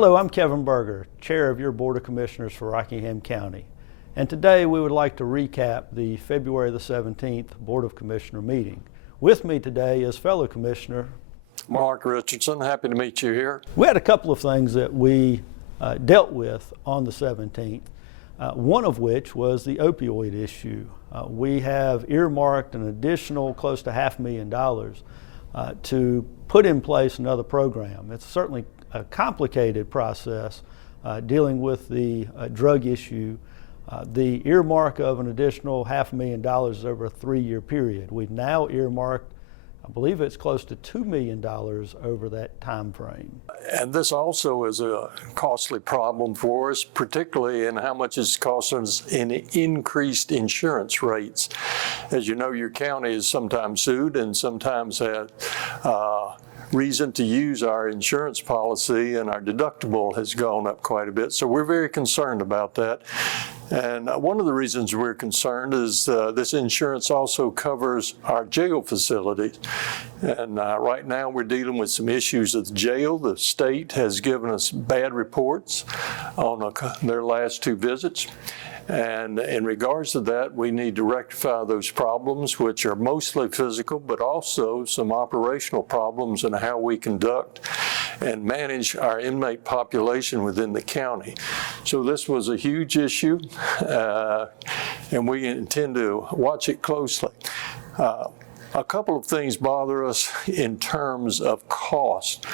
Hello, I'm Kevin Berger, Chair of your Board of Commissioners for Rockingham County. And today we would like to recap the February the 17th Board of Commissioner meeting. With me today is fellow Commissioner Mark Richardson. Happy to meet you here. We had a couple of things that we dealt with on the 17th, one of which was the opioid issue. We have earmarked an additional close to $500,000 to put in place another program. It's certainly a complicated process dealing with the drug issue. The earmark of an additional $500,000 is over a 3-year period. We've now earmarked, I believe it's close to $2 million over that time frame. And this also is a costly problem for us, particularly in how much it's costing us in increased insurance rates. As you know, your county is sometimes sued and sometimes had reason to use our insurance policy, and our deductible has gone up quite a bit. So we're very concerned about that. And one of the reasons we're concerned is this insurance also covers our jail facilities. And right now we're dealing with some issues at the jail. The state has given us bad reports on their last 2 visits. And in regards to that, we need to rectify those problems, which are mostly physical, but also some operational problems in how we conduct and manage our inmate population within the county. So this was a huge issue, and we intend to watch it closely. A couple of things bother us in terms of cost.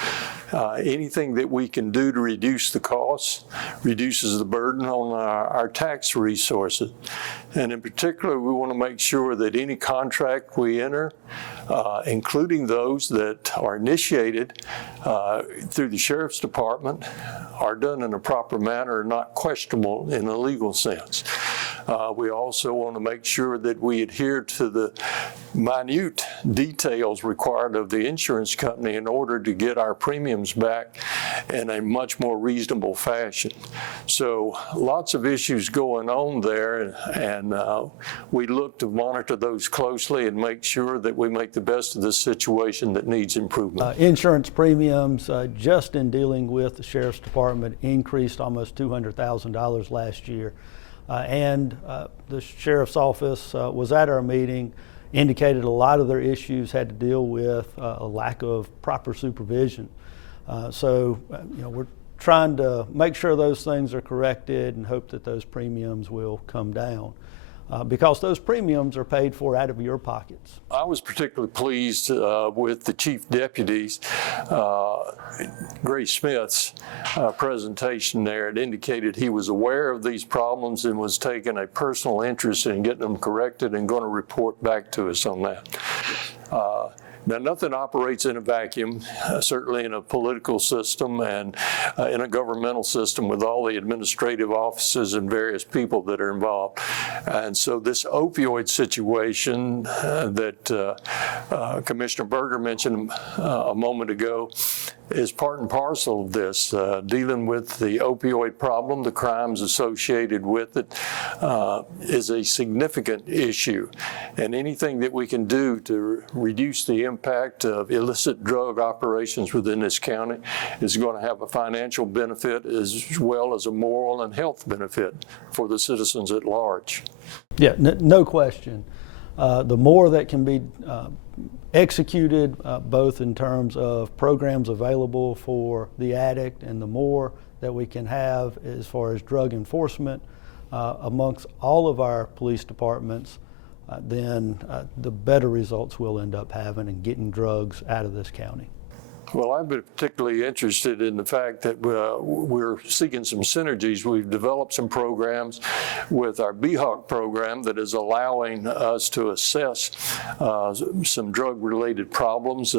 Anything that we can do to reduce the costs reduces the burden on our tax resources. And in particular, we want to make sure that any contract we enter, including those that are initiated through the Sheriff's Department, are done in a proper manner and not questionable in a legal sense. We also want to make sure that we adhere to the minute details required of the insurance company in order to get our premiums back in a much more reasonable fashion. So lots of issues going on there, and we look to monitor those closely and make sure that we make the best of this situation that needs improvement. Insurance premiums, just in dealing with the Sheriff's Department, increased almost $200,000 last year. And the Sheriff's Office was at our meeting, indicated a lot of their issues had to deal with a lack of proper supervision. So we're trying to make sure those things are corrected and hope that those premiums will come down. Because those premiums are paid for out of your pockets. I was particularly pleased with the Chief Deputy's, Gray Smith's presentation there. It indicated he was aware of these problems and was taking a personal interest in getting them corrected and going to report back to us on that. Now, nothing operates in a vacuum, certainly in a political system and in a governmental system with all the administrative offices and various people that are involved. And so this opioid situation that Commissioner Berger mentioned a moment ago is part and parcel of this, dealing with the opioid problem, the crimes associated with it, is a significant issue. And anything that we can do to reduce the impact of illicit drug operations within this county is going to have a financial benefit as well as a moral and health benefit for the citizens at large. Yeah, no question. The more that can be executed, both in terms of programs available for the addict and the more that we can have as far as drug enforcement amongst all of our police departments, then the better results we'll end up having in getting drugs out of this county. Well, I've been particularly interested in the fact that we're seeking some synergies. We've developed some programs with our BHOC program that is allowing us to assess some drug-related problems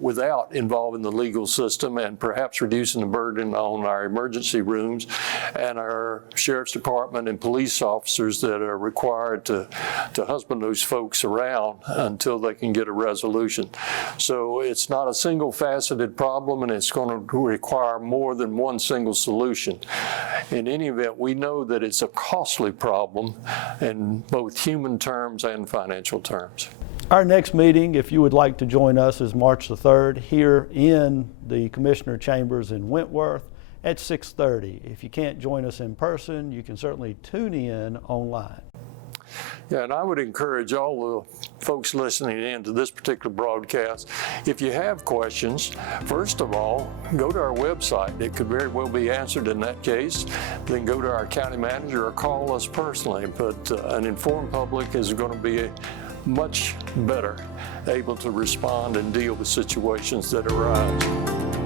without involving the legal system and perhaps reducing the burden on our emergency rooms and our Sheriff's Department and police officers that are required to husband those folks around until they can get a resolution. So it's not a single-faceted problem, and it's going to require more than one single solution. In any event, we know that it's a costly problem in both human terms and financial terms. Our next meeting, if you would like to join us, is March the 3rd here in the Commissioner Chambers in Wentworth. at 6:30. If you can't join us in person, you can certainly tune in online. Yeah, and I would encourage all the folks listening in to this particular broadcast, if you have questions, first of all, go to our website. It could very well be answered in that case. Then go to our county manager or call us personally. But an informed public is going to be much better able to respond and deal with situations that arise.